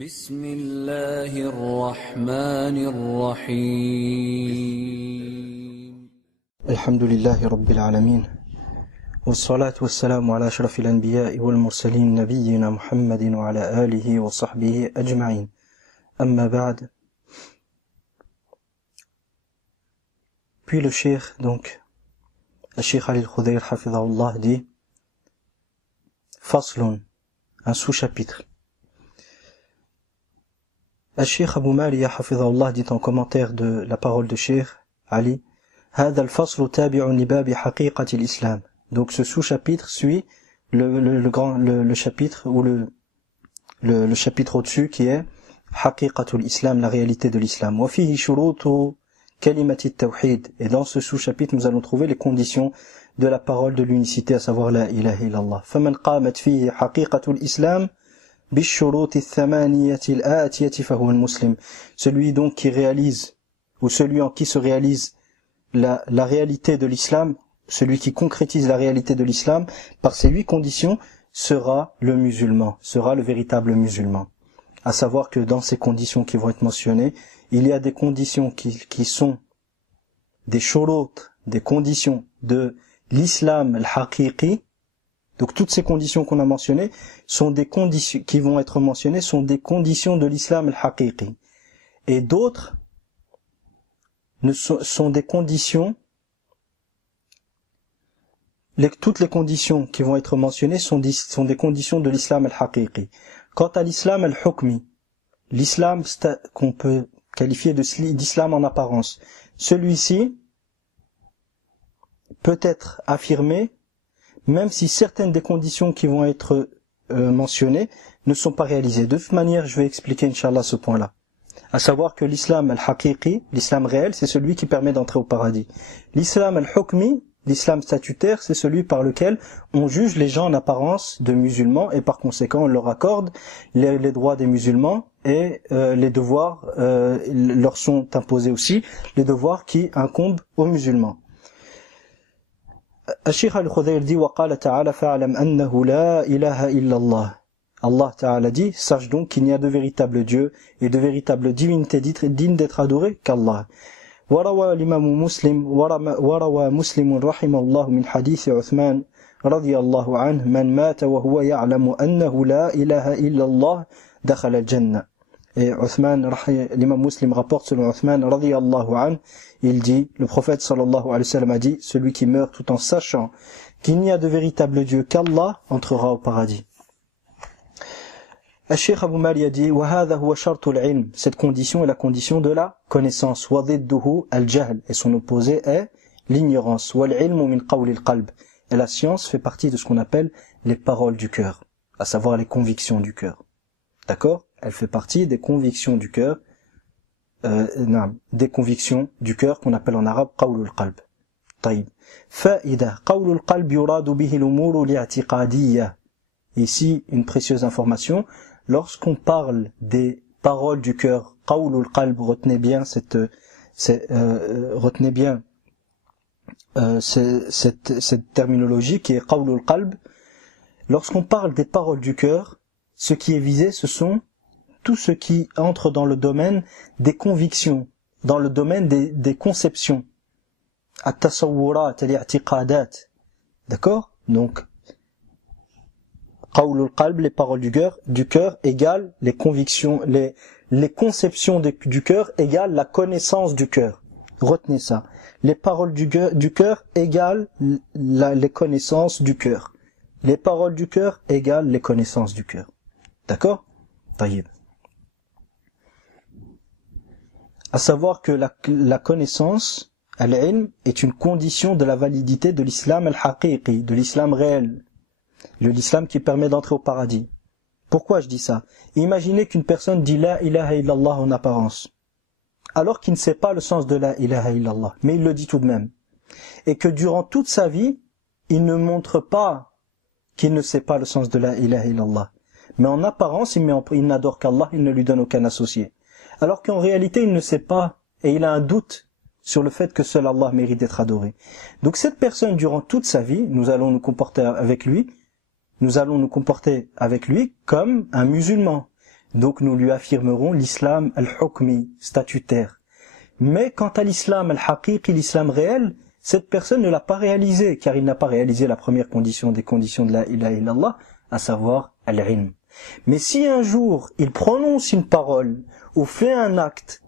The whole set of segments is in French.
بسم الله الرحمن الرحيم الحمد لله رب العالمين والصلاة والسلام على أشرف الأنبياء والمرسلين نبينا محمد وعلى آله وصحبه أجمعين أما بعد. Puis le cheikh, donc, le cheikh Ali al-Khudayr hafidhahullah dit Faslun, un sous-chapitre. الشيخ أبو مالية حفظه الله dit en commentaire de la parole de Cheikh Ali هذا الفصل تابع لباب حقيقة الإسلام. Donc ce sous-chapitre suit le chapitre ou le chapitre au-dessus qui est حقيقة الإسلام, la réalité de l'islam. وفيه شروط كلمة التوحيد. Et dans ce sous-chapitre nous allons trouver les conditions de la parole de l'unicité, à savoir la ilaha illallah. فمن قامت فيه حقيقة الإسلام بالشروط الثمانية الآتية فهو المسلم. Celui donc qui réalise, ou celui en qui se réalise la réalité de l'islam, celui qui concrétise la réalité de l'islam par ces 8 conditions sera le musulman, sera le véritable musulman. À savoir que dans ces conditions qui vont être mentionnées, il y a des conditions qui sont des shurut, des conditions de l'islam al-haqiqi. Donc toutes ces conditions qu'on a mentionnées sont des conditions qui vont être mentionnées sont des conditions de l'islam al-haqiqi. Et d'autres sont des conditions, toutes les conditions qui vont être mentionnées sont des conditions de l'islam al-haqiqi. Quant à l'islam al-hukmi, l'islam qu'on peut qualifier d'islam en apparence, celui-ci peut être affirmé même si certaines des conditions qui vont être mentionnées ne sont pas réalisées. De toute manière, je vais expliquer, Inch'Allah, ce point-là. À savoir que l'islam al-haqiqi, l'islam réel, c'est celui qui permet d'entrer au paradis. L'islam al-hukmi, l'islam statutaire, c'est celui par lequel on juge les gens en apparence de musulmans et par conséquent on leur accorde les droits des musulmans et les devoirs leur sont imposés aussi, les devoirs qui incombent aux musulmans. الشيخ الخضير dit وقال تعالى فاعلم أنه لا إله إلا الله. Allah Ta'ala dit, sache donc qu'il n'y a de véritables dieux et de véritables divinités dignes d'être adorées qu'Allah. وروى الإمام مسلم وروى مسلم رحمه الله من حديث عثمان رضي الله عنه من مات وهو يعلم أنه لا إله إلا الله دخل الجنة. Et l'imam Muslim rapporte selon Uthman radiyallahu anhu, il dit, le prophète sallallahu alayhi wa sallam a dit, celui qui meurt tout en sachant qu'il n'y a de véritable Dieu qu'Allah entrera au paradis. Al-Sheikh Abu Mali a dit, وَهَذَا هُوَ شَرْطُ الْعِلْمِ. Cette condition est la condition de la connaissance. وَضِدُّهُ الْجَهْلِ. Et son opposé est l'ignorance. وَالْعِلْمُ مِنْ قَوْلِ الْقَلْبِ. Et la science fait partie de ce qu'on appelle les paroles du cœur, à savoir les convictions du cœur. D'accord? Elle fait partie des convictions du cœur, des convictions du cœur qu'on appelle en arabe qawlul qalb. طيب. فائدة قول القلب يراد به الأمور الاعتقادية. Ici une précieuse information. Lorsqu'on parle des paroles du cœur, qawlul qalb, retenez bien cette terminologie qui est qawlul qalb. Lorsqu'on parle des paroles du cœur, ce qui est visé, ce sont tout ce qui entre dans le domaine des convictions, dans le domaine des conceptions. At-tasawwurat, al-i'tiqadat. D'accord? Donc, qawlul qalb, les paroles du cœur égale les convictions, les conceptions du cœur égale la connaissance du cœur. Retenez ça. Les paroles du cœur égale les connaissances du cœur. Les paroles du cœur égale les connaissances du cœur. D'accord? Taïb. À savoir que la connaissance, al-ilm, est une condition de la validité de l'islam al-haqiqi, de l'islam réel, de l'islam qui permet d'entrer au paradis. Pourquoi je dis ça? Imaginez qu'une personne dit la ilaha illallah en apparence, alors qu'il ne sait pas le sens de la ilaha illallah, mais il le dit tout de même. Et que durant toute sa vie, il ne montre pas qu'il ne sait pas le sens de la ilaha illallah. Mais en apparence, il n'adore qu'Allah, il ne lui donne aucun associé. Alors qu'en réalité, il ne sait pas, et il a un doute sur le fait que seul Allah mérite d'être adoré. Donc cette personne, durant toute sa vie, nous allons nous comporter avec lui comme un musulman. Donc nous lui affirmerons l'islam al-hukmi, statutaire. Mais quant à l'islam al-haqiqi, l'islam réel, cette personne ne l'a pas réalisé, car il n'a pas réalisé la première condition des conditions de la ilaha illallah, à savoir al-ilm. Mais si un jour il prononce une parole ou fait un acte,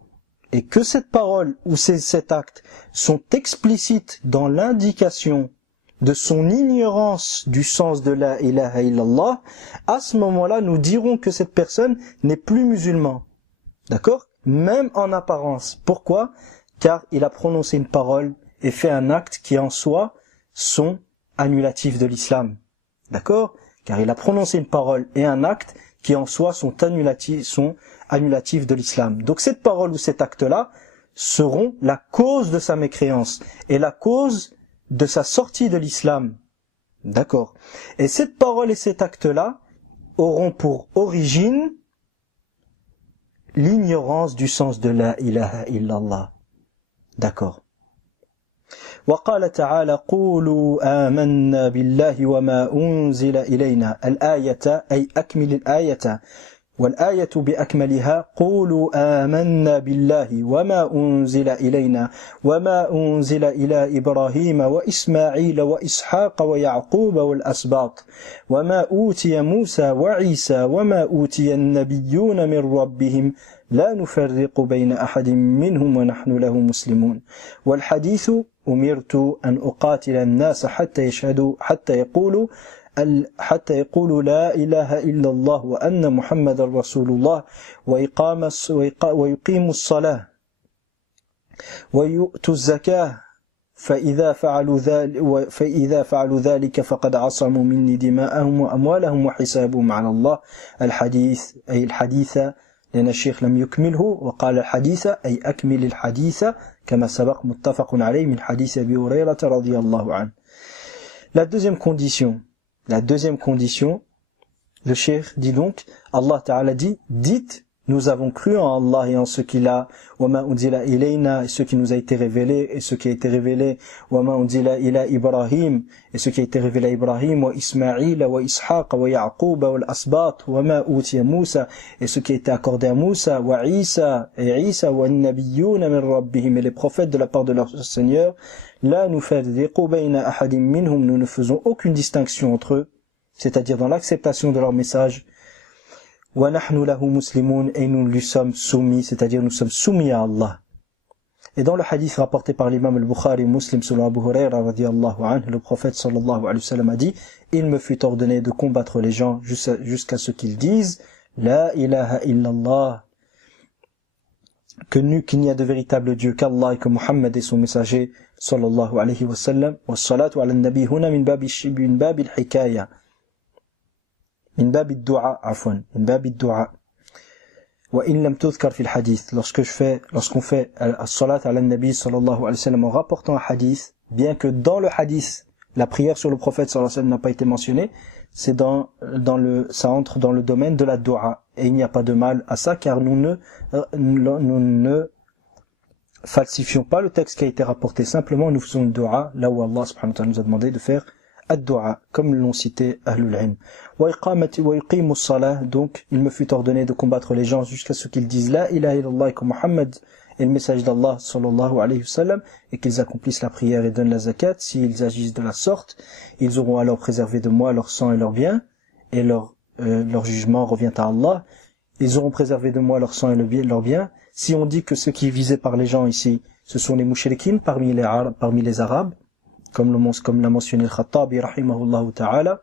et que cette parole ou cet acte sont explicites dans l'indication de son ignorance du sens de la ilaha illallah, à ce moment-là, nous dirons que cette personne n'est plus musulman. D'accord? Même en apparence. Pourquoi? Car il a prononcé une parole et fait un acte qui en soi sont annulatifs de l'islam. D'accord? Car il a prononcé une parole et un acte qui en soi sont annulatifs de l'islam. Donc cette parole ou cet acte-là seront la cause de sa mécréance et la cause de sa sortie de l'islam. D'accord. Et cette parole et cet acte-là auront pour origine l'ignorance du sens de la ilaha illallah. D'accord. وقال تعالى قولوا آمنا بالله وما أنزل إلينا الآية أي أكمل الآية والآية بأكملها قولوا آمنا بالله وما أنزل إلينا وما أنزل إلى إبراهيم وإسماعيل وإسحاق ويعقوب والأسباط وما أوتي موسى وعيسى وما أوتي النبيون من ربهم لا نفرق بين أحد منهم ونحن له مسلمون والحديث أمرت أن أقاتل الناس حتى يقولوا لا إله إلا الله وأن محمد رسول الله ويقيموا الصلاة ويؤتوا الزكاة فإذا فعلوا ذلك فقد عصموا مني دماءهم وأموالهم وحسابهم على الله الحديث أي الحديث لأن الشيخ لم يكمله وقال الحديث أي أكمل الحديث كما سبق متفق عليه من حديث أبي هريرة رضي الله عنه. La deuxième condition, le cheikh dit donc, Allah Ta'ala dit, dites, nous avons cru en Allah et en ce qu'il a, وَمَا أُنزِلَ إِلَيْنَا, et ce qui nous a été révélé, et ce qui a été révélé, وَمَا أُنزِلَ إِلَى إِبْرَاهِيمَ, et ce qui a été révélé à Ibrahim, وَإِسْمَاعِيلَ وَإِسْحَاقَ وَيَعْقُوبَ وَالْأَسْبَاطِ وَمَا أُوتِيَ مُوسَى, et ce qui a été accordé à Moussa, وَعِيسَى, et Isa, وَالنَّبِيُّونَ مِنْ رَبِّهِمْ, et les prophètes de la part de leur Seigneur, لَا نُفَرِّقُ بَيْنَ أَحَدٍ مِّنْهُمْ, nous ne faisons aucune distinction entre eux, c'est-à-dire dans l'acceptation de leur message, وَنَحْنُ لَهُ مُسْلِمُونَ, et nous lui sommes soumis, c'est-à-dire nous sommes soumis à Allah. Et dans le hadith rapporté par l'imam al-Bukhari Muslim selon Abu Huraira radiyallahu anhu, le prophète sallallahu alayhi wa sallam a dit, il me fut ordonné de combattre les gens jusqu'à ce qu'ils disent La ilaha illallah, qu'il n'y a de véritable Dieu qu'Allah et que Muhammad est son messager sallallahu alayhi wa sallam. Wa salatu ala nabi huna min babi al-hikaya. من باب الدعاء عفوا من باب الدعاء وإن لم تذكر في الحديث lorsqu'on fait الصلاة على النبي صلى الله عليه وسلم en rapportant un hadith, bien que dans le hadith la prière sur le prophète sallallahu alayhi wa sallam n'a pas été mentionnée, c'est ça entre dans le domaine de la dua, et il n'y a pas de mal à ça, car nous ne falsifions pas le texte qui a été rapporté, simplement nous faisons une dua là où Allah subhanahu wa ta'ala nous a demandé de faire ad-du'a, comme l'ont cité Ahlul Ilm. Wa yuqimu as-salah, donc il me fut ordonné de combattre les gens jusqu'à ce qu'ils disent la ilaha illallah, que Muhammad est le message d'Allah sallallahu alayhi wa sallam, et qu'ils accomplissent la prière et donnent la zakat. S'ils agissent de la sorte, ils auront alors préservé de moi leur sang et leurs biens, et leur jugement revient à Allah. Ils auront préservé de moi leur sang et leurs biens. Si on dit que ce qui est visé par les gens ici, ce sont les mushrikin parmi les Arabes, comme l'a mentionné le Khattabi rahimahullah ta'ala,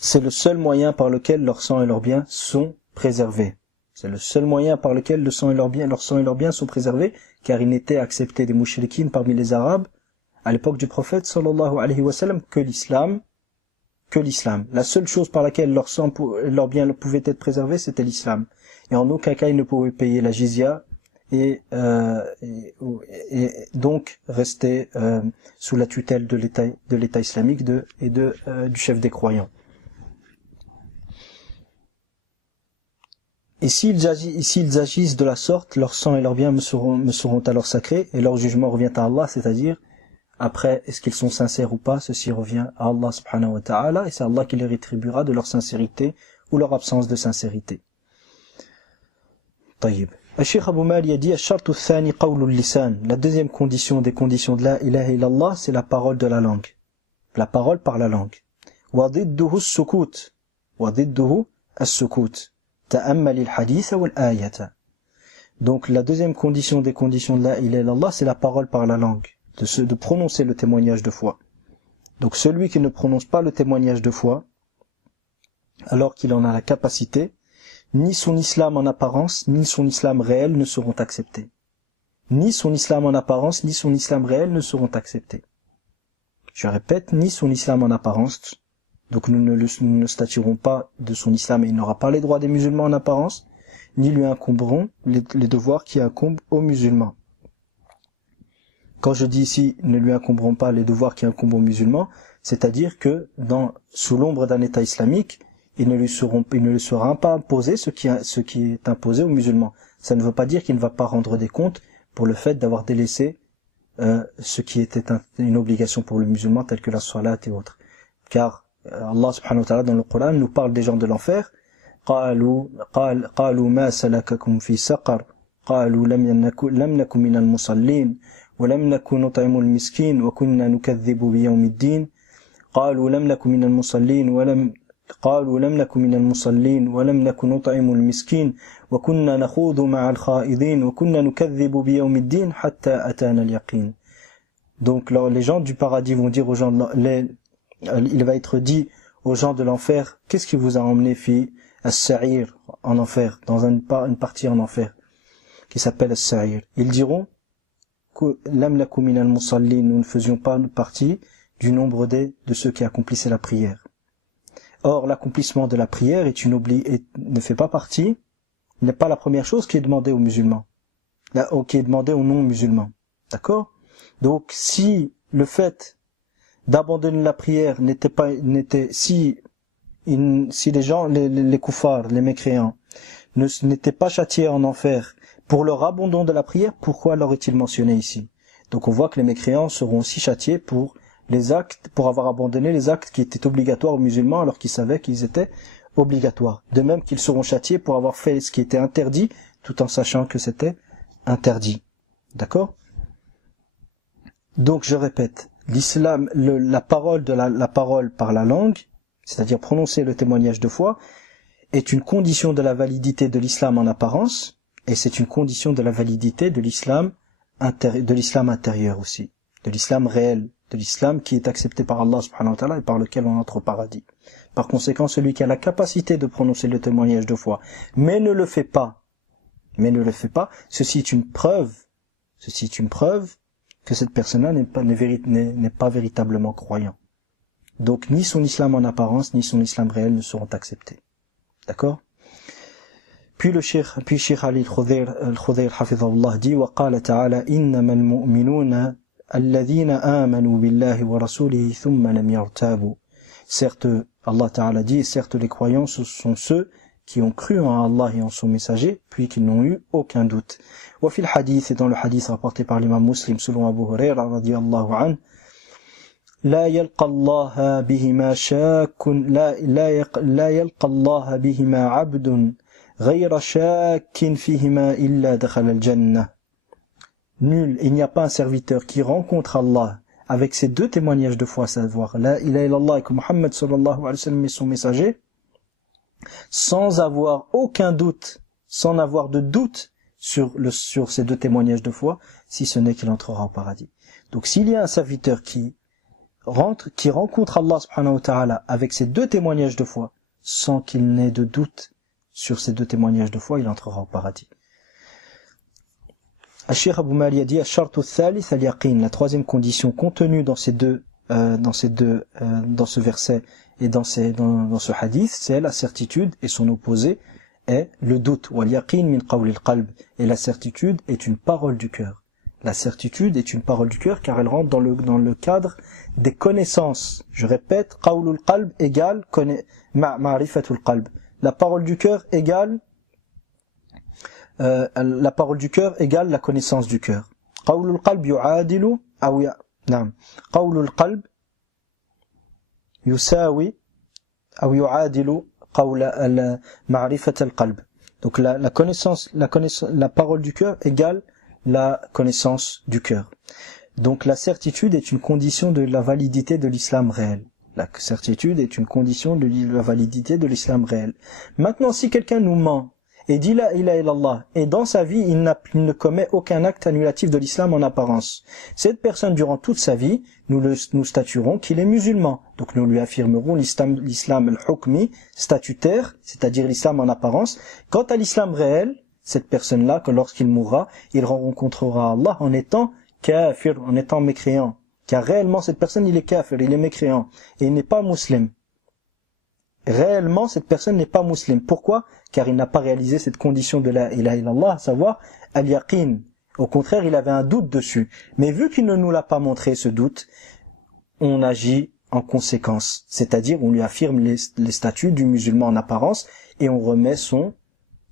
c'est le seul moyen par lequel leur sang et leurs biens sont préservés. C'est le seul moyen par lequel leur sang et leurs biens sont préservés, car il n'était accepté des mouchriquines parmi les Arabes à l'époque du prophète sallallahu alayhi wa sallam que l'islam. La seule chose par laquelle leur sang et leurs biens pouvaient être préservés, c'était l'islam. Et en aucun cas ils ne pouvaient payer la jizya, et donc rester sous la tutelle de l'État islamique et du chef des croyants. Et s'ils agissent de la sorte, leur sang et leurs biens me seront alors sacrés, et leur jugement revient à Allah, c'est-à-dire, après, est-ce qu'ils sont sincères ou pas, ceci revient à Allah subhanahu wa ta'ala, et c'est Allah qui les rétribuera de leur sincérité ou leur absence de sincérité. طيب. Cheikh Abou Mali a dit الشرط الثاني قول اللسان. La deuxième condition des conditions de la ilaha illallah, c'est la parole de la langue. La parole par la langue. وضده السكوت. وضده السكوت. تأمل الحديث والآية. Donc la deuxième condition des conditions de la ilaha illallah, c'est la parole par la langue, de prononcer le témoignage de foi. Donc celui qui ne prononce pas le témoignage de foi, alors qu'il en a la capacité, ni son islam en apparence, ni son islam réel ne seront acceptés. Ni son islam en apparence, ni son islam réel ne seront acceptés. Je répète, ni son islam en apparence, donc nous ne statuerons pas de son islam et il n'aura pas les droits des musulmans en apparence, ni lui incomberont les devoirs qui incombent aux musulmans. Quand je dis ici, ne lui incomberont pas les devoirs qui incombent aux musulmans, c'est-à-dire que sous l'ombre d'un État islamique, il ne lui sera pas imposé ce qui est imposé aux musulmans. Ça ne veut pas dire qu'il ne va pas rendre des comptes pour le fait d'avoir délaissé ce qui était une obligation pour le musulman, tel que la salat et autres. Car Allah subhanahu wa ta'ala dans le Coran nous parle des gens de l'enfer. قالوا ما سلككم في سقر قالوا لم نكن من المصلين ولم نكن نطعم المسكين وكنا نكذب بيوم الدين قالوا لم نكن من المصلين ولم نكن نطعم المسكين وكنا نخوض مع الخائضين وكنا نكذب بيوم الدين حتى أتانا اليقين. Donc les gens du paradis vont dire aux gens il va être dit aux gens de l'enfer, qu'est-ce qui vous a emmené As-Sa'ir, en enfer, dans une partie en enfer, qui s'appelle As-Sa'ir. Ils diront que Lam naku minal musallin, nous ne faisions pas partie du nombre de ceux qui accomplissaient la prière. Or, l'accomplissement de la prière ne fait pas partie, n'est pas la première chose qui est demandée aux musulmans, qui est demandée aux non-musulmans. D'accord? Donc, si le fait d'abandonner la prière si les gens, les koufars, les mécréants, n'étaient pas châtiés en enfer pour leur abandon de la prière, pourquoi leur est-il mentionné ici? Donc on voit que les mécréants seront aussi châtiés pour avoir abandonné les actes qui étaient obligatoires aux musulmans alors qu'ils savaient qu'ils étaient obligatoires. De même qu'ils seront châtiés pour avoir fait ce qui était interdit, tout en sachant que c'était interdit. D'accord? Donc je répète, l'islam, la parole par la langue, c'est-à-dire prononcer le témoignage de foi, est une condition de la validité de l'islam en apparence, et c'est une condition de la validité de l'islam intérieur aussi, de l'islam réel, de l'islam qui est accepté par Allah subhanahu wa ta'ala et par lequel on entre au paradis. Par conséquent, celui qui a la capacité de prononcer le témoignage de foi, mais ne le fait pas, ceci est une preuve que cette personne-là n'est pas véritablement croyant. Donc ni son islam en apparence, ni son islam réel ne seront acceptés. D'accord? Puis Cheikh Ali al-Khudayr hafidhahullah dit وقال تعالى إنما المؤمنون الذين آمنوا بالله ورسوله ثم لم يرتابوا. Certes, Allah Ta'ala dit, certes les croyants ce sont ceux qui ont cru en Allah et en son messager, puis qui n'ont eu aucun doute. وفي الحديث, et dans le hadith rapporté par l'imam Muslim selon Abu Huraira radiyallahu anhu, لا يلقى الله بهما شاك لا يلقى الله بهما عبد غير شاك فيهما إلا دخل الجنة. Nul, il n'y a pas un serviteur qui rencontre Allah avec ces deux témoignages de foi, savoir la ilaha illallah et que Muhammad sallallahu alayhi wa sallam est son messager, sans avoir aucun doute, sans avoir de doute sur ces deux témoignages de foi, si ce n'est qu'il entrera au paradis. Donc s'il y a un serviteur qui rencontre Allah subhanahu wa ta'ala avec ces deux témoignages de foi, sans qu'il n'ait de doute sur ces deux témoignages de foi, il entrera au paradis. Cheikh Abou Mali a dit la troisième condition contenue dans ce verset et dans ce hadith, c'est la certitude, et son opposé est le doute. Et la certitude est une parole du cœur. La certitude est une parole du cœur car elle rentre dans le cadre des connaissances. Je répète, qawlul qalb égale ma'rifatul qalb. La parole du cœur égale la connaissance du cœur. Qawlul qalb yu'adilu qawlul qalb yusawi aw yu'adilu qawla ma'rifatul qalb. Donc la connaissance, la parole du cœur égale la connaissance du cœur. Donc la certitude est une condition de la validité de l'islam réel. La certitude est une condition de la validité de l'islam réel. Maintenant, si quelqu'un nous ment et dit la ilaha illallah, et dans sa vie il ne commet aucun acte annulatif de l'islam en apparence, cette personne durant toute sa vie, nous statuerons qu'il est musulman. Donc nous lui affirmerons l'islam al-hukmi, statutaire, c'est-à-dire l'islam en apparence. Quant à l'islam réel, cette personne-là, que lorsqu'il mourra, il rencontrera Allah en étant kafir, en étant mécréant. Car réellement cette personne il est kafir, il est mécréant, et il n'est pas musulman. Réellement, cette personne n'est pas musulmane. Pourquoi? Car il n'a pas réalisé cette condition de la ilaha illallah, à savoir al-yaqin. Au contraire, il avait un doute dessus. Mais vu qu'il ne nous l'a pas montré, ce doute, on agit en conséquence. C'est-à-dire, on lui affirme les statuts du musulman en apparence et on remet son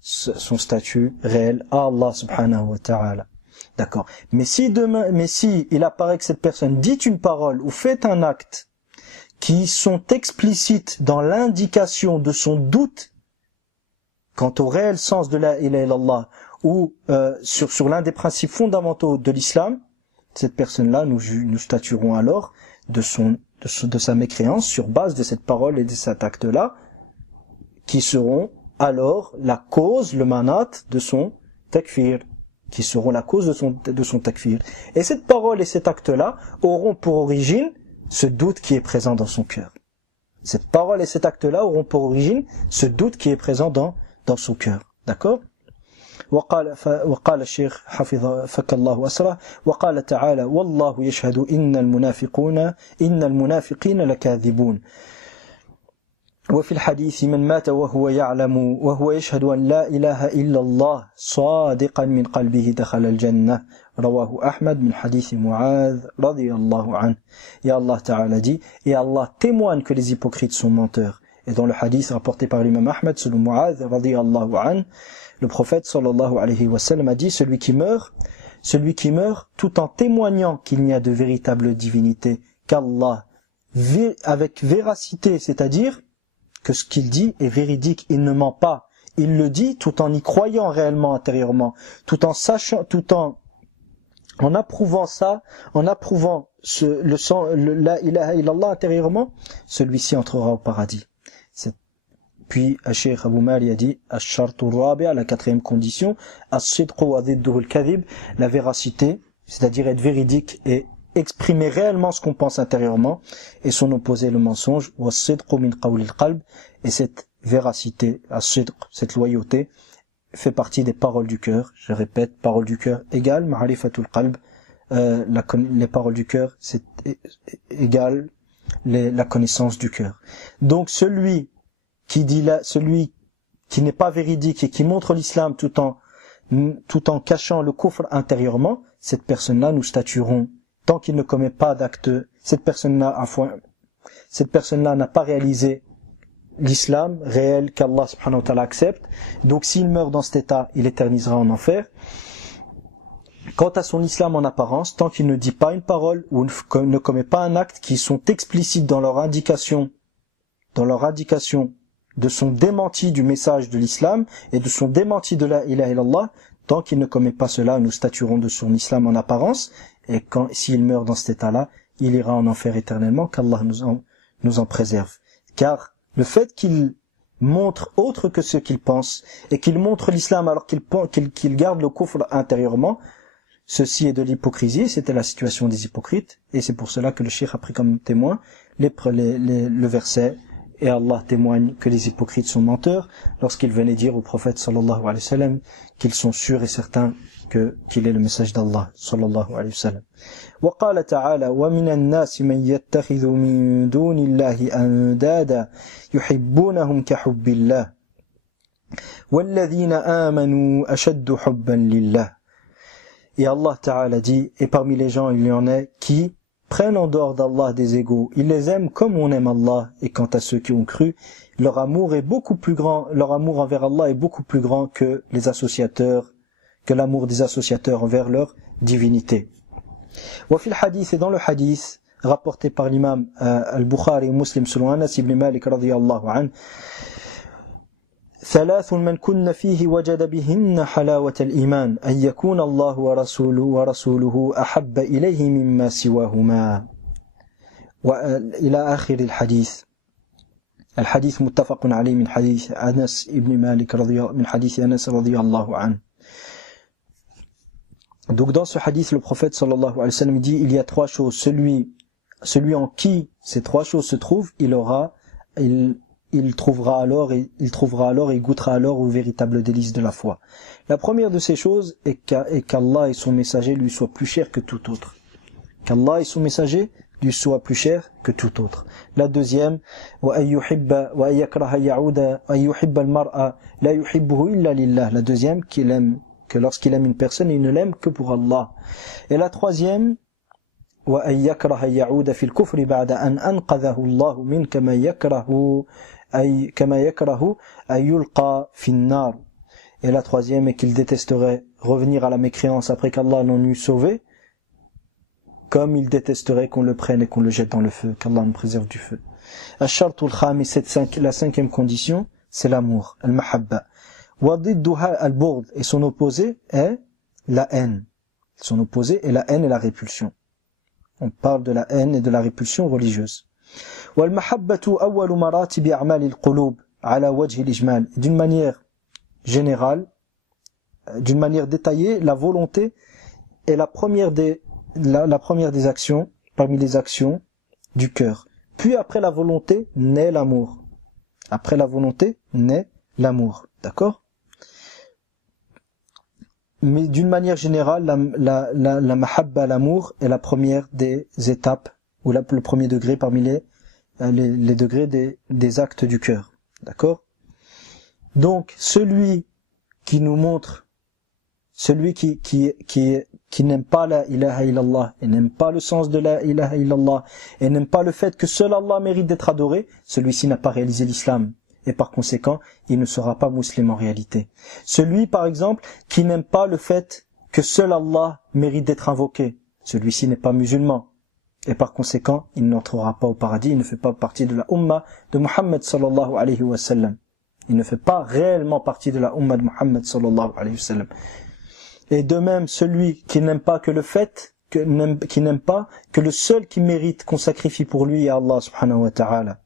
statut réel à Allah subhanahu wa ta'ala. D'accord. Mais si il apparaît que cette personne dit une parole ou fait un acte qui sont explicites dans l'indication de son doute quant au réel sens de la ilaha illallah ou sur l'un des principes fondamentaux de l'islam, cette personne-là, nous statuerons alors de sa mécréance sur base de cette parole et de cet acte-là, qui seront alors la cause, le manat de son takfir, qui seront la cause de son takfir. Et cette parole et cet acte-là auront pour origine ce doute qui est présent dans son cœur. Cette parole et cet acte-là auront pour origine ce doute qui est présent dans son cœur. D'accord? وقال الشيخ حفظ فك الله أسره وقال تعالى والله يشهد إن المنافقين لكاذبون وفي الحديث من مات وهو يعلم وهو يشهد أن لا إله إلا الله صادقا من قلبه دخل الجنة رواه أحمد من حديث معاذ رضي الله عنه. Et Allah Ta'ala dit, et Allah témoigne que les hypocrites sont menteurs. Et dans le hadith rapporté par l'imam Ahmed selon Mu'adh radiyallahu anhu, le prophète sallallahu alayhi wa sallam a dit, celui qui meurt tout en témoignant qu'il n'y a de véritable divinité qu'Allah, avec véracité, c'est-à-dire que ce qu'il dit est véridique, il ne ment pas. Il le dit tout en y croyant réellement intérieurement, tout en sachant, en approuvant ça, en approuvant la ilaha illallah intérieurement, celui-ci entrera au paradis. Puis, Cheikh Abou Mali a dit, Ash-shartu rabi', la quatrième condition, As-sidqu wa dhidduhu al-kadhib, la véracité, c'est-à-dire être véridique et exprimer réellement ce qu'on pense intérieurement, et son opposé le mensonge, was-sidqu min qawli al-qalb, et cette véracité, as-sidq, cette loyauté, fait partie des paroles du cœur. Je répète, paroles du cœur égale ma'rifatul qalb, les paroles du cœur, c'est égal la connaissance du cœur. Donc celui qui n'est pas véridique et qui montre l'islam tout en cachant le kufr intérieurement, cette personne-là, nous statuerons, tant qu'il ne commet pas d'acte, cette personne-là n'a pas réalisé l'islam réel qu'Allah subhanahu wa ta'ala accepte. Donc s'il meurt dans cet état, il éternisera en enfer. Quant à son islam en apparence, tant qu'il ne dit pas une parole ou ne commet pas un acte qui sont explicites dans leur indication de son démenti du message de l'islam et de son démenti de la ilaha illallah, tant qu'il ne commet pas cela, nous statuerons de son islam en apparence, et s'il meurt dans cet état-là, il ira en enfer éternellement, qu'Allah nous en préserve. Car le fait qu'il montre autre que ce qu'il pense, et qu'il montre l'islam alors qu'il garde le kufr intérieurement, ceci est de l'hypocrisie, c'était la situation des hypocrites, et c'est pour cela que le cheikh a pris comme témoin le verset, et Allah témoigne que les hypocrites sont menteurs, lorsqu'il venait dire au prophète sallallahu alayhi wa sallam qu'ils sont sûrs et certains qu'il est le message d'Allah sallallahu alayhi wa sallam. وقال تعالى ومن الناس من يتخذ من دون الله أندادا يحبونهم كحب الله والذين آمنوا أشد حبا لله. Et Allah Ta'ala dit, et parmi les gens il y en a qui prennent en dehors d'Allah des égaux, ils les aiment comme on aime Allah, et quant à ceux qui ont cru, leur amour envers Allah est beaucoup plus grand que l'amour des associateurs envers leur divinité. Wa fil hadith, et dans le hadith rapporté par l'imam al-Bukhari et Muslim selon Anas ibn Malik radiyallahu anhu, ثلاث من كن فيه وجد بهن حلاوة الإيمان أن يكون الله ورسوله أحب إليه مما سواهما وإلى آخر الحديث. الحديث متفق عليه من حديث أنس ابن مالك من حديث أنس رضي الله عنه. Donc dans ce hadith, le prophète sallallahu alayhi wa sallam dit, il y a trois choses. Celui en qui ces trois choses se trouvent, il trouvera alors et il goûtera alors au véritable délice de la foi. La première de ces choses est qu'Allah et son messager lui soient plus chers que tout autre. Qu'Allah et son messager lui soient plus chers que tout autre. La deuxième, la deuxième, qu'il aime, que lorsqu'il aime une personne, il ne l'aime que pour Allah. Et la troisième, et la troisième est qu'il détesterait revenir à la mécréance après qu'Allah l'en eût sauvé, comme il détesterait qu'on le prenne et qu'on le jette dans le feu, qu'Allah nous préserve du feu. La cinquième condition, c'est l'amour, al-mahabba. Et son opposé est la haine. Son opposé est la haine et la répulsion. On parle de la haine et de la répulsion religieuse. D'une manière générale, d'une manière détaillée, la volonté est la première des actions, parmi les actions du cœur. Puis après la volonté naît l'amour. Après la volonté naît l'amour. D'accord ? Mais d'une manière générale, la mahabba, l'amour, est la première des étapes, ou le premier degré parmi les degrés des actes du cœur. D'accord ? Donc, celui qui nous montre, celui qui n'aime pas la ilaha illallah, et n'aime pas le sens de la ilaha illallah, et n'aime pas le fait que seul Allah mérite d'être adoré, celui-ci n'a pas réalisé l'islam. Et par conséquent, il ne sera pas musulman en réalité. Celui, par exemple, qui n'aime pas le fait que seul Allah mérite d'être invoqué, celui-ci n'est pas musulman. Et par conséquent, il n'entrera pas au paradis, il ne fait pas partie de la umma de Muhammad sallallahu alayhi wa sallam. Il ne fait pas réellement partie de la umma de Muhammad sallallahu alayhi wa sallam. Et de même, celui qui n'aime pas que le fait, qui n'aime pas que le seul qui mérite qu'on sacrifie pour lui est Allah subhanahu wa ta'ala.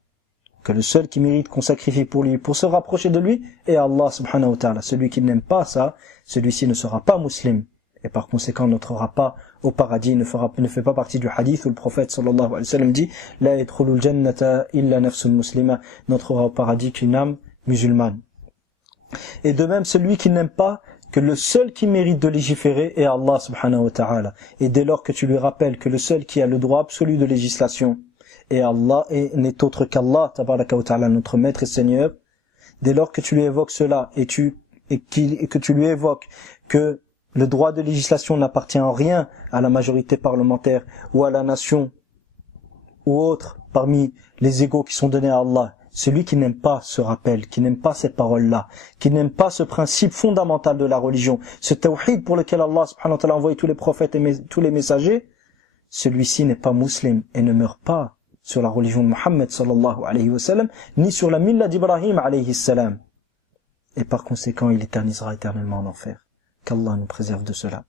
Que le seul qui mérite qu'on sacrifie pour lui, pour se rapprocher de lui, est Allah subhanahu wa ta'ala. Celui qui n'aime pas ça, celui-ci ne sera pas musulman. Et par conséquent, n'entrera pas au paradis, ne fait pas partie du hadith où le prophète sallallahu alayhi wa sallam dit « La yadkhulul jannata illa nafsun muslima » n'entrera au paradis qu'une âme musulmane. Et de même, celui qui n'aime pas que le seul qui mérite de légiférer est Allah subhanahu wa ta'ala. Et dès lors que tu lui rappelles que le seul qui a le droit absolu de législation et Allah n'est autre qu'Allah, tabaraka wa ta'ala, notre maître et Seigneur, dès lors que tu lui évoques cela et que tu lui évoques que le droit de législation n'appartient en rien à la majorité parlementaire ou à la nation ou autre parmi les égaux qui sont donnés à Allah, celui qui n'aime pas ce rappel, qui n'aime pas cette parole-là, qui n'aime pas ce principe fondamental de la religion, ce tawhid pour lequel Allah subhanahu wa ta'ala a envoyé tous les prophètes et tous les messagers, celui-ci n'est pas musulman et ne meurt pas sur la religion de Muhammad sallallahu alayhi wa sallam, ni sur la milla d'Ibrahim alayhi salam. Et par conséquent, il éternisera éternellement en enfer. Qu'Allah nous préserve de cela.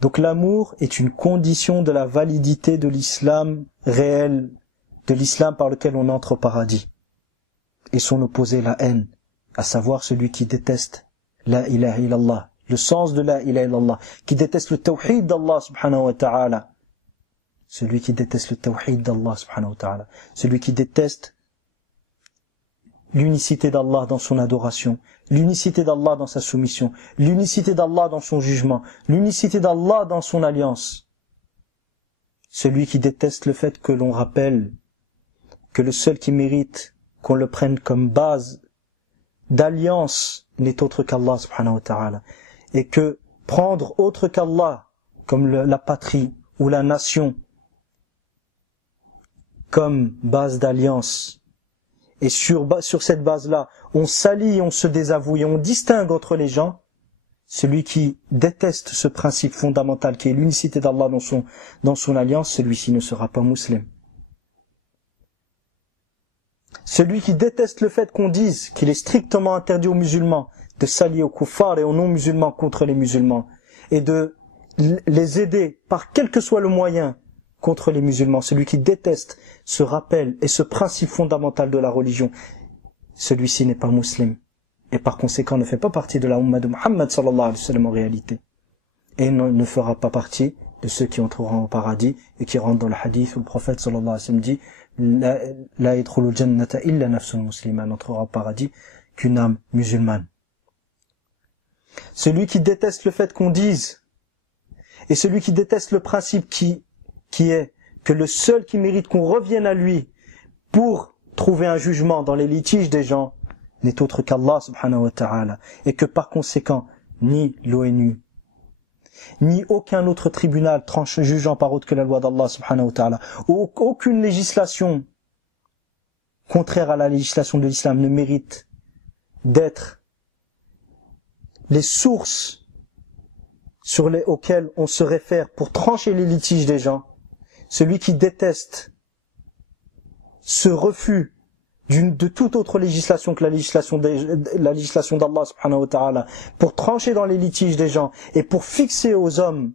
Donc l'amour est une condition de la validité de l'islam réel, de l'islam par lequel on entre au paradis. Et son opposé, la haine, à savoir celui qui déteste la ilaha illallah, le sens de la ilaha illallah, qui déteste le tawhid d'Allah subhanahu wa ta'ala. Celui qui déteste le tawhid d'Allah subhanahu wa ta'ala, celui qui déteste l'unicité d'Allah dans son adoration, l'unicité d'Allah dans sa soumission, l'unicité d'Allah dans son jugement, l'unicité d'Allah dans son alliance. Celui qui déteste le fait que l'on rappelle que le seul qui mérite qu'on le prenne comme base d'alliance n'est autre qu'Allah subhanahu wa ta'ala, et que prendre autre qu'Allah comme la patrie ou la nation comme base d'alliance, et sur cette base-là, on s'allie, on se désavoue et on distingue entre les gens, celui qui déteste ce principe fondamental qui est l'unicité d'Allah dans son alliance, celui-ci ne sera pas musulman. celui qui déteste le fait qu'on dise qu'il est strictement interdit aux musulmans de s'allier aux kuffars et aux non-musulmans contre les musulmans, et de les aider par quel que soit le moyen contre les musulmans, celui qui déteste ce rappel et ce principe fondamental de la religion, celui-ci n'est pas musulman, et par conséquent ne fait pas partie de la Ummah de Muhammad sallallahu alayhi wa sallam en réalité, et ne fera pas partie de ceux qui entreront au paradis, et qui rentrent dans le hadith où le prophète sallallahu alayhi wa sallam dit la yadkhulul jannata illa nafsun muslima, n'entrera au paradis qu'une âme musulmane. Celui qui déteste le fait qu'on dise, et celui qui déteste le principe qui est que le seul qui mérite qu'on revienne à lui pour trouver un jugement dans les litiges des gens n'est autre qu'Allah subhanahu wa ta'ala, et que par conséquent ni l'ONU ni aucun autre tribunal jugeant par autre que la loi d'Allah subhanahu wa ta'ala, aucune législation contraire à la législation de l'islam ne mérite d'être les sources auxquelles on se réfère pour trancher les litiges des gens. Celui qui déteste ce refus de toute autre législation que la législation d'Allah subhanahu wa ta'ala pour trancher dans les litiges des gens et pour fixer aux hommes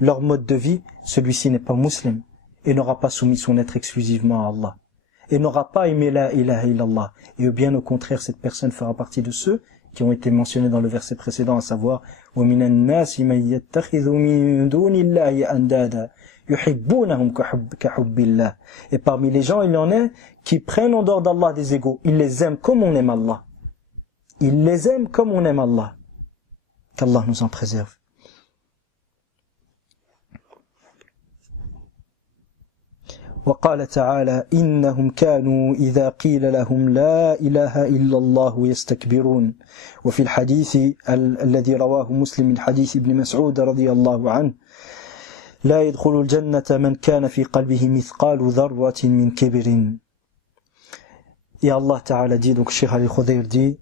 leur mode de vie, celui-ci n'est pas musulman et n'aura pas soumis son être exclusivement à Allah et n'aura pas aimé la ilaha illallah, et bien au contraire cette personne fera partie de ceux qui ont été mentionnés dans le verset précédent, à savoir وَمِنَ النَّاسِ مَن يَتَّخِذُ مِن دُونِ اللَّهِ أَندَادًا يُحِبُّونَهُمْ كَحُبِّ اللَّهِ. Et parmi les gens, il y en a qui prennent en dehors d'Allah des égaux. Ils les aiment comme on aime Allah. Ils les aiment comme on aime Allah. Qu'Allah nous en préserve. وقال تعالى إنهم كانوا إذا قيل لهم لا إله إلا الله يستكبرون. وفي الحديث الذي رواه مسلم من حديث ابن مسعود رضي الله عنه لا يدخل الجنة من كان في قلبه مثقال ذرة من كبر. Et Allah Ta'ala dit, donc Cheikh Ali Khudayr dit,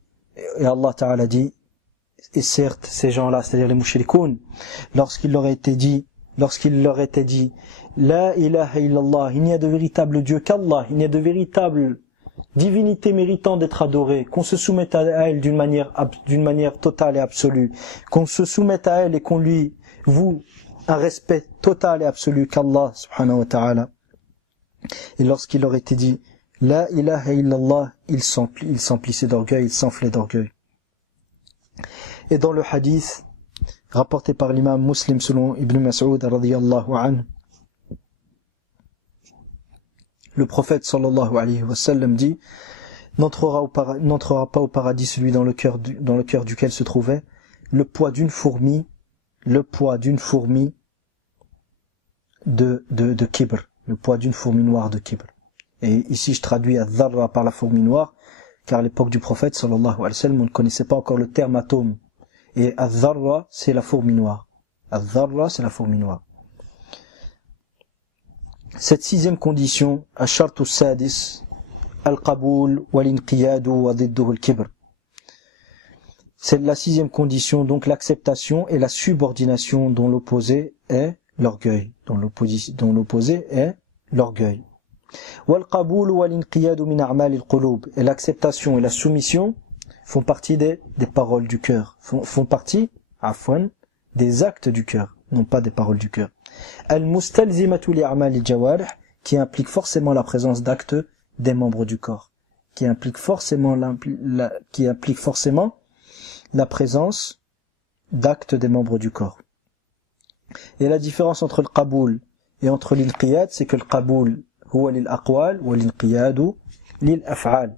et Allah Ta'ala dit, et certes ces gens-là, c'est-à-dire les mushrikoun, lorsqu'il leur était dit La ilaha illallah, il n'y a de véritable Dieu qu'Allah, il n'y a de véritable divinité méritant d'être adorée, qu'on se soumette à elle d'une manière totale et absolue, qu'on se soumette à elle et qu'on lui voue un respect total et absolu qu'Allah subhanahu wa ta'ala. Et lorsqu'il leur était dit La ilaha illallah, il s'emplissait d'orgueil, il s'enflait d'orgueil. Et dans le hadith rapporté par l'imam Muslim selon Ibn Mas'ud radiyallahu anhu, le prophète sallallahu alayhi wa sallam dit n'entrera pas au paradis celui dans le cœur duquel se trouvait le poids d'une fourmi de kibr, le poids d'une fourmi noire de kibr. Et ici je traduis ad-dharra par la fourmi noire, car à l'époque du prophète sallallahu alayhi wa sallam on ne connaissait pas encore le terme atome. Et ad-dharra c'est la fourmi noire. Ad-dharra c'est la fourmi noire. Cette sixième condition, ash-shartu sadis, al-qaboul wal-inqiyadu wa didduhu al-kibr. C'est la sixième condition, donc l'acceptation et la subordination dont l'opposé est l'orgueil. Dont l'opposé est l'orgueil. Wal-qaboul wal-inqiyadu min a'mal al-qulub. Et l'acceptation et la soumission font partie des paroles du cœur. Font partie, des actes du cœur, non pas des paroles du cœur. Al-mustalzimatu li'a'mal al-jawarih, qui implique forcément la présence d'actes des membres du corps, qui implique forcément la présence d'actes des membres du corps. Et la différence entre le qaboul et entre l'inqiyad, c'est que le qaboul huwa lil aqwal wa l'inqiyadu lil af'al.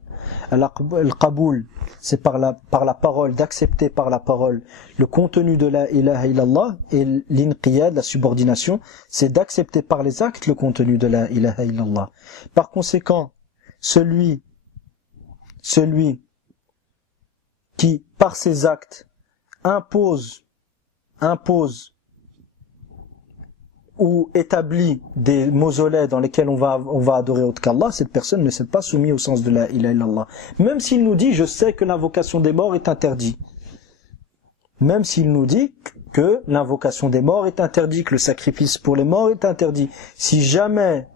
Le qaboul, c'est par la parole, d'accepter par la parole le contenu de la ilaha illallah, et l'inqiyad, la subordination, c'est d'accepter par les actes le contenu de la ilaha illallah. Par conséquent, celui qui, par ses actes, impose ou établit des mausolées dans lesquels on va adorer autre qu'Allah, cette personne ne s'est pas soumise au sens de la ilaha illallah. Même s'il nous dit, je sais que l'invocation des morts est interdite. Même s'il nous dit que l'invocation des morts est interdite, que le sacrifice pour les morts est interdit. Si jamais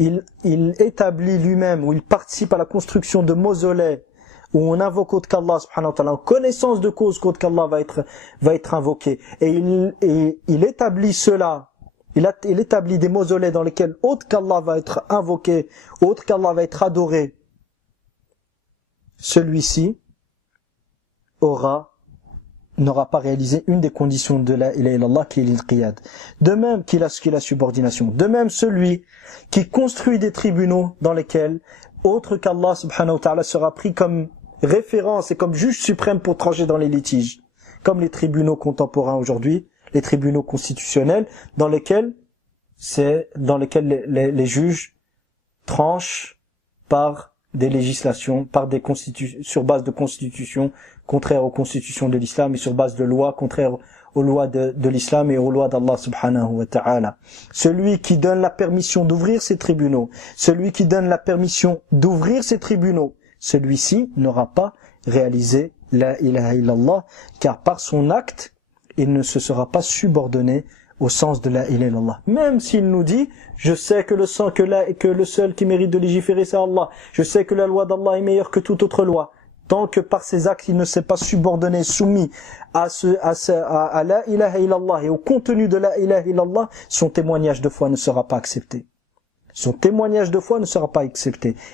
il établit lui-même, ou il participe à la construction de mausolées, où on invoque autre qu'Allah subhanahu wa ta'ala, en connaissance de cause qu'autre qu'Allah va être invoqué, et il établit cela, il établit des mausolées dans lesquels autre qu'Allah va être invoqué, autre qu'Allah va être adoré, celui-ci n'aura pas réalisé une des conditions de la ilaha illallah qui est l'ilqiyad. De même qu'il a la subordination. De même celui qui construit des tribunaux dans lesquels autre qu'Allah subhanahu wa ta'ala sera pris comme référence et comme juge suprême pour trancher dans les litiges. Comme les tribunaux contemporains aujourd'hui, les tribunaux constitutionnels dans lesquels les juges tranchent par des législations, sur base de constitutions contraires aux constitutions de l'islam et sur base de lois contraires aux lois de l'islam et aux lois d'Allah subhanahu wa ta'ala. Celui qui donne la permission d'ouvrir ces tribunaux, celui-ci n'aura pas réalisé la ilaha illallah, car par son acte, il ne se sera pas subordonné au sens de la ilaha illallah. Même s'il nous dit, je sais que le seul qui mérite de légiférer c'est Allah, je sais que la loi d'Allah est meilleure que toute autre loi, tant que par ses actes il ne s'est pas subordonné, soumis à la ilaha illallah et au contenu de la ilaha illallah, son témoignage de foi ne sera pas accepté.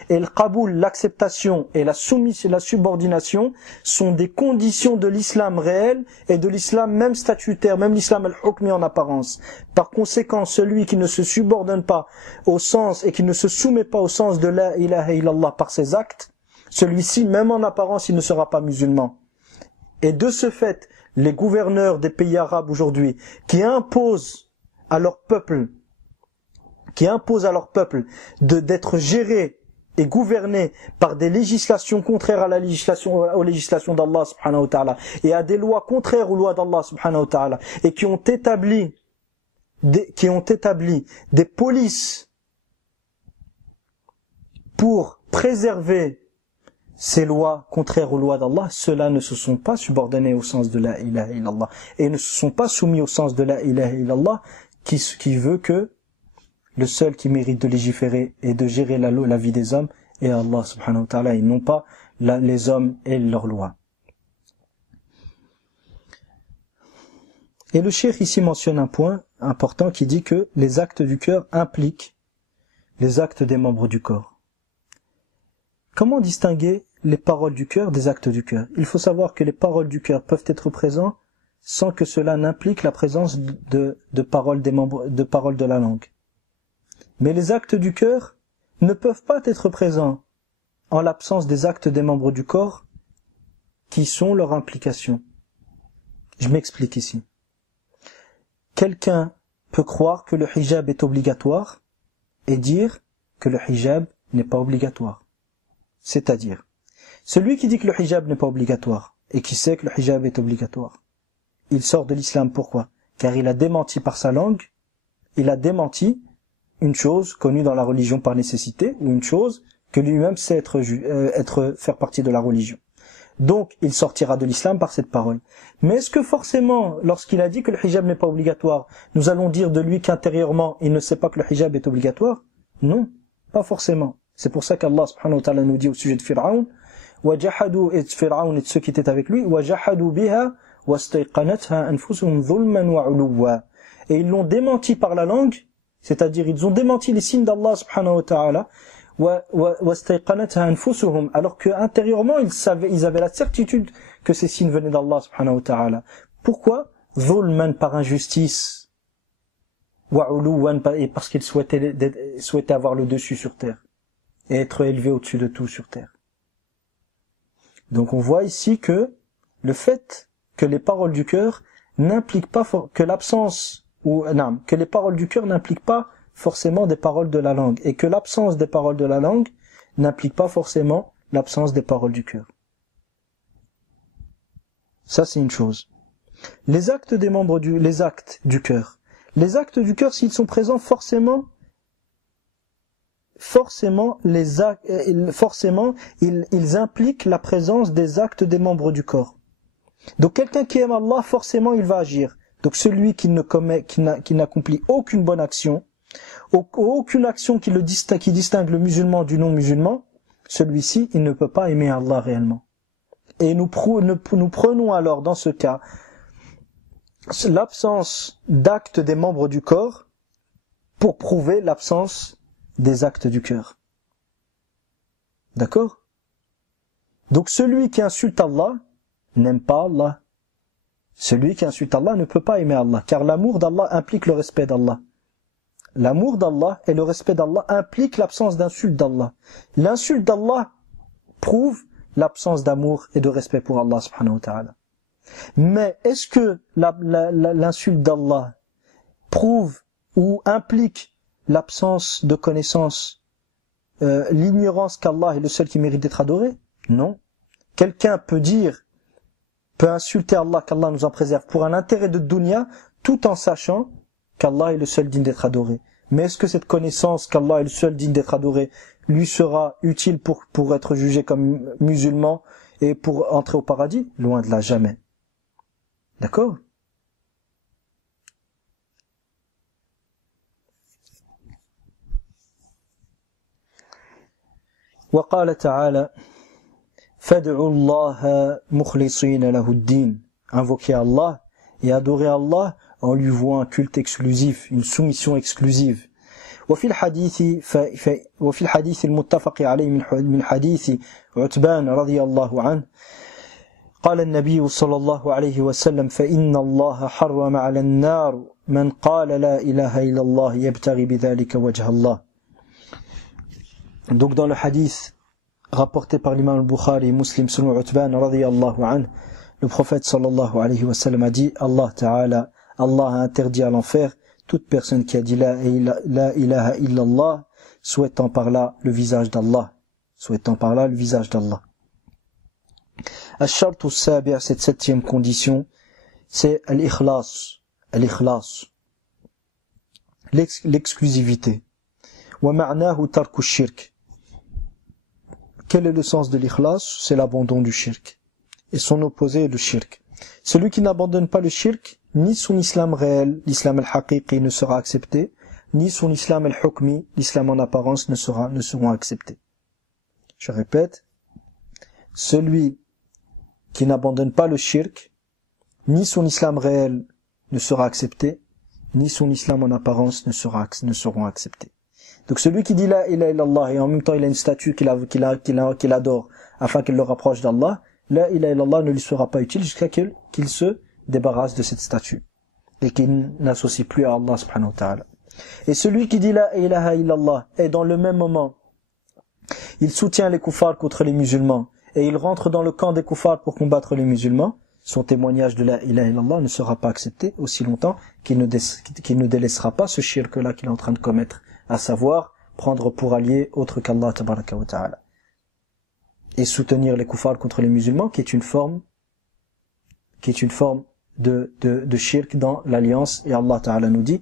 Et le qaboul, l'acceptation et la soumission, la subordination sont des conditions de l'islam réel et de l'islam même statutaire, même l'islam al-hukmi en apparence. Par conséquent, celui qui ne se subordonne pas au sens et qui ne se soumet pas au sens de la ilaha illallah par ses actes, celui-ci, même en apparence, il ne sera pas musulman. Et de ce fait, les gouverneurs des pays arabes aujourd'hui, qui imposent à leur peuple d'être gérés et gouvernés par des législations contraires aux législations d'Allah subhanahu wa ta'ala et à des lois contraires aux lois d'Allah subhanahu wa ta'ala et qui ont établi des polices pour préserver ces lois contraires aux lois d'Allah, ceux-là ne se sont pas subordonnés au sens de la ilaha illallah et ne se sont pas soumis au sens de la ilaha illallah qui veut que le seul qui mérite de légiférer et de gérer la vie des hommes est Allah subhanahu wa ta'ala et non pas les hommes et leurs lois. Et le cheikh ici mentionne un point important qui dit que les actes du cœur impliquent les actes des membres du corps. Comment distinguer les paroles du cœur des actes du cœur? Il faut savoir que les paroles du cœur peuvent être présentes sans que cela n'implique la présence de paroles de la langue. Mais les actes du cœur ne peuvent pas être présents en l'absence des actes des membres du corps qui sont leur implication. Je m'explique ici. Quelqu'un peut croire que le hijab est obligatoire et dire que le hijab n'est pas obligatoire. C'est-à-dire, celui qui dit que le hijab n'est pas obligatoire et qui sait que le hijab est obligatoire, il sort de l'islam. Pourquoi? Car il a démenti par sa langue, il a démenti une chose connue dans la religion par nécessité, ou une chose que lui-même sait faire partie de la religion. Donc, il sortira de l'islam par cette parole. Mais est-ce que forcément, lorsqu'il a dit que le hijab n'est pas obligatoire, nous allons dire de lui qu'intérieurement, il ne sait pas que le hijab est obligatoire? Non, pas forcément. C'est pour ça qu'Allah subhanahu wa ta'ala nous dit au sujet de Pharaon, وَجَحَدُوا et Pharaon et ceux qui étaient avec lui, وَجَحَدُوا بِهَا وَاسْتَيْقَنَتْهَا أَنفُسُهُمْ ظُلْمًا وَعُلُوًّا. Et ils l'ont démenti par la langue, c'est-à-dire ils ont démenti les signes d'Allah subhanahu wa ta'ala, وَاسْتَيْقَنَتْهَا أَنفُسُهُمْ, alors que intérieurement ils avaient la certitude que ces signes venaient d'Allah subhanahu wa ta'ala. Pourquoi? ظُلْمًا, par injustice, وَعُلُوًّا, et parce qu'ils souhaitaient avoir le dessus sur terre et être élevés au-dessus de tout sur terre. Donc on voit ici que le fait que les paroles du cœur n'impliquent pas que les paroles du cœur n'impliquent pas forcément des paroles de la langue et que l'absence des paroles de la langue n'implique pas forcément l'absence des paroles du cœur. Ça c'est une chose. Les actes du cœur. Les actes du cœur, s'ils sont présents, forcément ils impliquent la présence des actes des membres du corps. Donc quelqu'un qui aime Allah, forcément il va agir. Donc celui qui n'accomplit aucune bonne action, aucune action qui distingue le musulman du non-musulman, celui-ci, il ne peut pas aimer Allah réellement. Et nous prenons alors, dans ce cas, l'absence d'actes des membres du corps pour prouver l'absence des actes du cœur. D'accord? Donc celui qui insulte Allah n'aime pas Allah. Celui qui insulte Allah ne peut pas aimer Allah, car l'amour d'Allah implique le respect d'Allah. L'amour d'Allah et le respect d'Allah impliquent l'absence d'insulte d'Allah. L'insulte d'Allah prouve l'absence d'amour et de respect pour Allah subhanahu wa ta'ala. Mais est-ce que l'insulte d'Allah prouve ou implique l'absence de connaissance, l'ignorance qu'Allah est le seul qui mérite d'être adoré? Non. Quelqu'un peut insulter Allah, qu'Allah nous en préserve, pour un intérêt de dunya, tout en sachant qu'Allah est le seul digne d'être adoré. Mais est-ce que cette connaissance qu'Allah est le seul digne d'être adoré lui sera utile pour être jugé comme musulman et pour entrer au paradis? Loin de là, jamais. D'accord? وقال تعالى فادعوا الله مخلصين له الدين. Invoquer Allah et adorer Allah en lui vouant un culte exclusif, une soumission exclusive. وفي الحديث المتفق عليه من حديث عتبان رضي الله عنه قال النبي صلى الله عليه وسلم فإن الله حرم على النار من قال لا إله إلا الله يبتغي بذلك وجه الله. Donc dans le hadith rapporté par l'imam al-Bukhari et Muslim selon Utban radiyallahu anhu, le prophète sallallahu alayhi wa sallam a dit Allah a interdit à l'enfer toute personne qui a dit la ilaha illallah, souhaitant par là le visage d'Allah. Al-Shartu Sabi', cette septième condition, c'est al-ikhlas, l'exclusivité. Wa ma'nahu tarku shirk. Quel est le sens de l'ikhlas? C'est l'abandon du shirk. Et son opposé est le shirk. Celui qui n'abandonne pas le shirk, ni son islam réel, l'islam al-haqiqi ne sera accepté, ni son islam al-hukmi, l'islam en apparence ne seront acceptés. Je répète, celui qui n'abandonne pas le shirk, ni son islam réel ne sera accepté, ni son islam en apparence ne seront acceptés. Donc celui qui dit la ilaha illallah et en même temps il a une statue qu'il adore afin qu'il le rapproche d'Allah, la ilaha illallah ne lui sera pas utile jusqu'à qu'il se débarrasse de cette statue et qu'il n'associe plus à Allah subhanahu wa ta'ala. Et celui qui dit la ilaha illallah et dans le même moment il soutient les kuffars contre les musulmans et il rentre dans le camp des kuffars pour combattre les musulmans, son témoignage de la ilaha illallah ne sera pas accepté aussi longtemps qu'il ne délaissera pas ce shirk-là qu'il est en train de commettre, à savoir prendre pour allié autre qu'Allah tabaraka wa ta'ala et soutenir les kuffars contre les musulmans, qui est une forme de shirk dans l'alliance. Et Allah ta'ala nous dit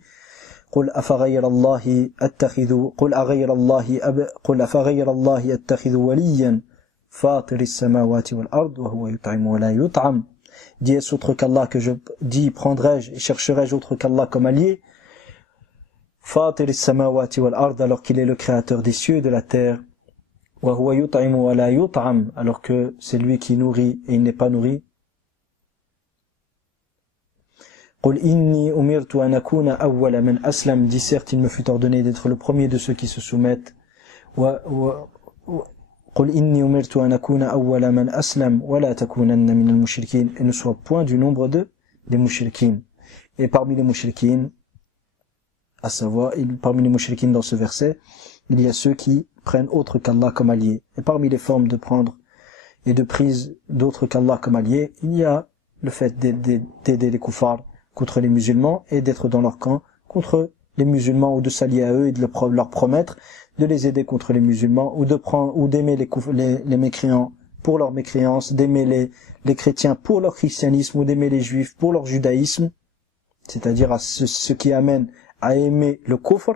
قل أفغير الله أتخذ وليا فاطر السماوات والأرض وهو يطعم ولا يطعم. Dis est-ce autre qu'Allah que je dis prendrai-je et chercherai-je autre qu'Allah comme allié? فاطر السماوات والأرض, alors qu'il est le créateur des cieux et de la terre. وهو يطعم ولا يطعم, alors que c'est lui qui nourrit et il n'est pas nourri. قل إني أمرت أن أكون أول من أسلم, dit certes il me fut ordonné d'être le premier de ceux qui se soumettent. قل إني أمرت أن أكون أول من أسلم ولا تكونن من المشركين, et ne sois point du nombre des mushrikines. Et parmi les mushrikines, à savoir, parmi les mushrikines dans ce verset, il y a ceux qui prennent autre qu'Allah comme allié. Et parmi les formes de prendre et de prise d'autre qu'Allah comme allié, il y a le fait d'aider les kuffars contre les musulmans et d'être dans leur camp contre les musulmans, ou de s'allier à eux et de leur promettre de les aider contre les musulmans, ou d'aimer les mécréants pour leur mécréance, d'aimer les chrétiens pour leur christianisme, ou d'aimer les juifs pour leur judaïsme, c'est-à-dire à ce qui amène à aimer le kufr,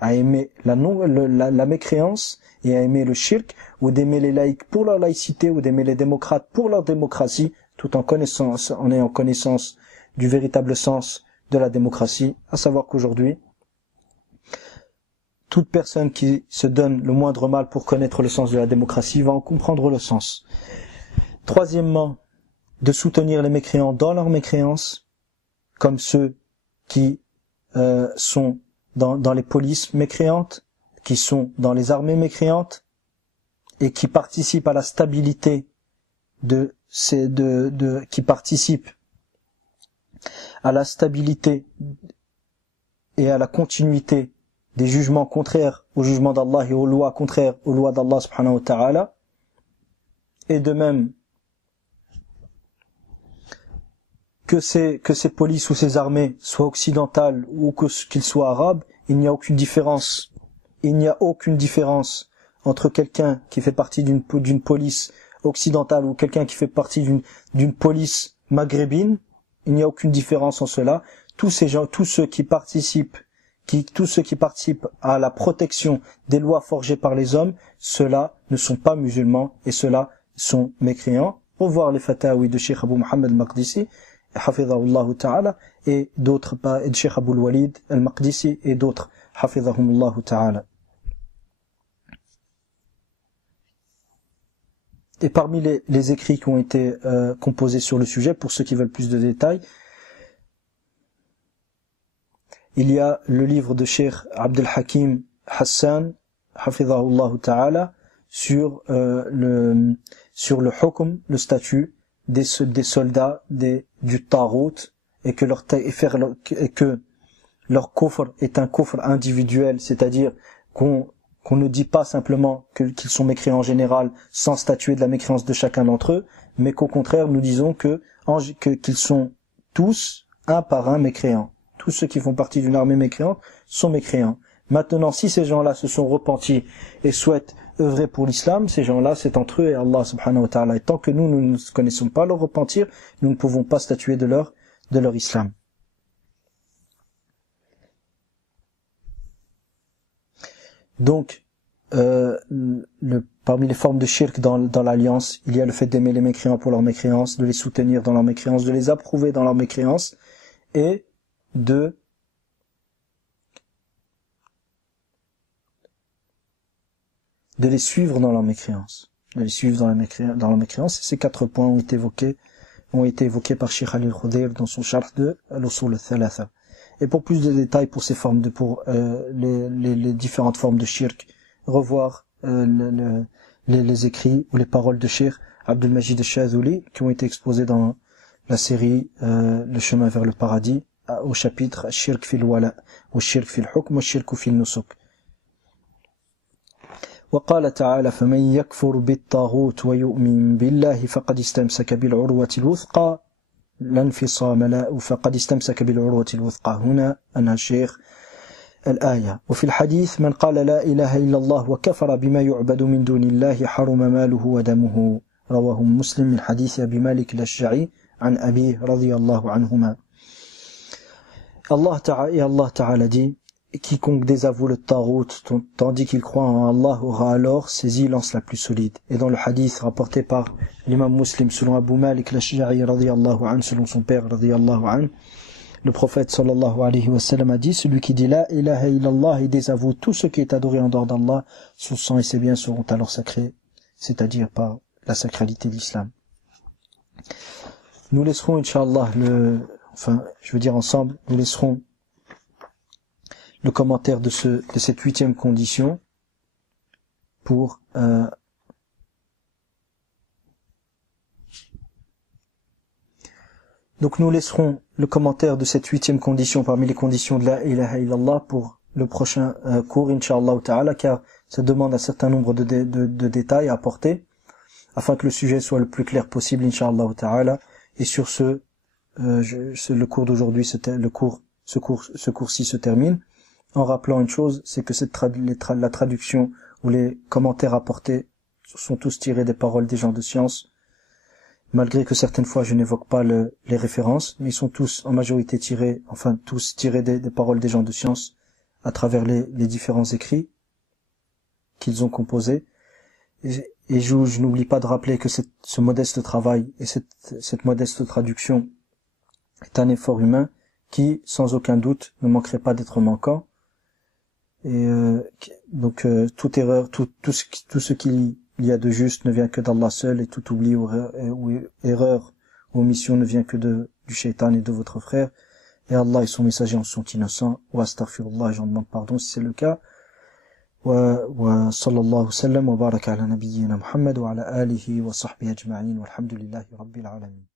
à aimer la mécréance et à aimer le shirk, ou d'aimer les laïcs pour leur laïcité, ou d'aimer les démocrates pour leur démocratie, tout en ayant connaissance du véritable sens de la démocratie, à savoir qu'aujourd'hui, toute personne qui se donne le moindre mal pour connaître le sens de la démocratie va en comprendre le sens. Troisièmement, de soutenir les mécréants dans leur mécréance, comme ceux qui sont dans les polices mécréantes, qui sont dans les armées mécréantes, et qui participent à la stabilité qui participent à la stabilité et à la continuité des jugements contraires au jugement d'Allah et aux lois contraires aux lois d'Allah subhanahu wa ta'ala, et de même que ces polices ou ces armées soient occidentales ou qu'ils soient arabes, il n'y a aucune différence. Il n'y a aucune différence entre quelqu'un qui fait partie d'une police occidentale ou quelqu'un qui fait partie d'une police maghrébine. Il n'y a aucune différence en cela. Tous ceux qui participent à la protection des lois forgées par les hommes, ceux-là ne sont pas musulmans et ceux-là sont mécréants. Revoir les fatawi de Cheikh Abou Mohammed al-Maqdisi, hafidhahullah ta'ala, et d'autres, de Cheikh Abou al-Walid al-Maqdisi et d'autres, hafidhahumullah ta'ala. Et parmi les écrits qui ont été composés sur le sujet, pour ceux qui veulent plus de détails, il y a le livre de Cheikh Abdel Hakim Hassan, hafidhahullah ta'ala, sur le hukm, le statut des soldats du Tarout, et que leur kufr est un kufr individuel, c'est-à-dire qu'on ne dit pas simplement qu'ils sont mécréants en général sans statuer de la mécréance de chacun d'entre eux, mais qu'au contraire nous disons qu'ils sont tous un par un mécréants. Tous ceux qui font partie d'une armée mécréante sont mécréants. Maintenant, si ces gens-là se sont repentis et souhaitent œuvrer pour l'islam, ces gens-là, c'est entre eux et Allah subhanahu wa ta'ala. Et tant que nous ne connaissons pas leur repentir, nous ne pouvons pas statuer de leur islam. Donc, parmi les formes de shirk dans l'alliance, il y a le fait d'aimer les mécréants pour leur mécréance, de les soutenir dans leur mécréance, de les approuver dans leur mécréance, et de les suivre dans leur mécréance. De les suivre dans leur mécréance. Ces 4 points ont été évoqués par Cheikh Ali al-Khudayr dans son sharh de al-Usul al-Thalatha. Et pour plus de détails pour ces formes les différentes formes de shirk, revoir les écrits ou les paroles de Cheikh Abdul Majid al-Shadhili qui ont été exposés dans la série Le chemin vers le paradis, au chapitre Shirk fil wala, ou Shirk fil hukm, ou Shirk fil nusuk. وقال تعالى فمن يكفر بالطاغوت ويؤمن بالله فقد استمسك بالعروة الوثقى لا انفصام له فقد استمسك بالعروة الوثقى. هنا أنهى الشيخ الآية. وفي الحديث من قال لا إله إلا الله وكفر بما يعبد من دون الله حرم ماله ودمه. رواه مسلم من حديث أبي مالك الأشجعي عن أبيه رضي الله عنهما. Allah Ta'ala dit: quiconque désavoue le Tarout tandis qu'il croit en Allah aura alors saisi l'anse la plus solide. Et dans le hadith rapporté par l'imam Muslim selon Abu Malik al-Ashja'i radiyallahu anhu, selon son père radiyallahu anhu, le prophète sallallahu alayhi wa sallam a dit: celui qui dit la ilaha illallah et désavoue tout ce qui est adoré en dehors d'Allah, son sang et ses biens seront alors sacrés, c'est-à-dire par la sacralité de l'islam. Nous laisserons Inch'Allah ensemble, nous laisserons le commentaire de cette 8e condition pour donc nous laisserons le commentaire de cette 8e condition parmi les conditions de la ilaha illallah pour le prochain cours Inch'Allah ta'ala, car ça demande un certain nombre de détails à apporter afin que le sujet soit le plus clair possible Inch'Allah ta'ala. Et sur le cours d'aujourd'hui, ce cours-ci se termine en rappelant une chose, c'est que la traduction ou les commentaires apportés sont tous tirés des paroles des gens de science, malgré que certaines fois je n'évoque pas les références, mais ils sont tous en majorité tirés des paroles des gens de science à travers les différents écrits qu'ils ont composés. Et je n'oublie pas de rappeler que ce modeste travail et cette modeste traduction est un effort humain qui, sans aucun doute, ne manquerait pas d'être manquant. Et toute erreur, tout ce qu'il y a de juste ne vient que d'Allah seul, et tout oubli ou erreur ou omission ne vient que du shaitan et de votre frère. Et Allah et son messager en sont innocents. Wa astaghfirullah, j'en demande pardon si c'est le cas. Wa sallallahu sallam wa baraka ala nabiyyina Muhammad wa ala alihi wa sahbihi ajma'in walhamdulillahi rabbil alamin.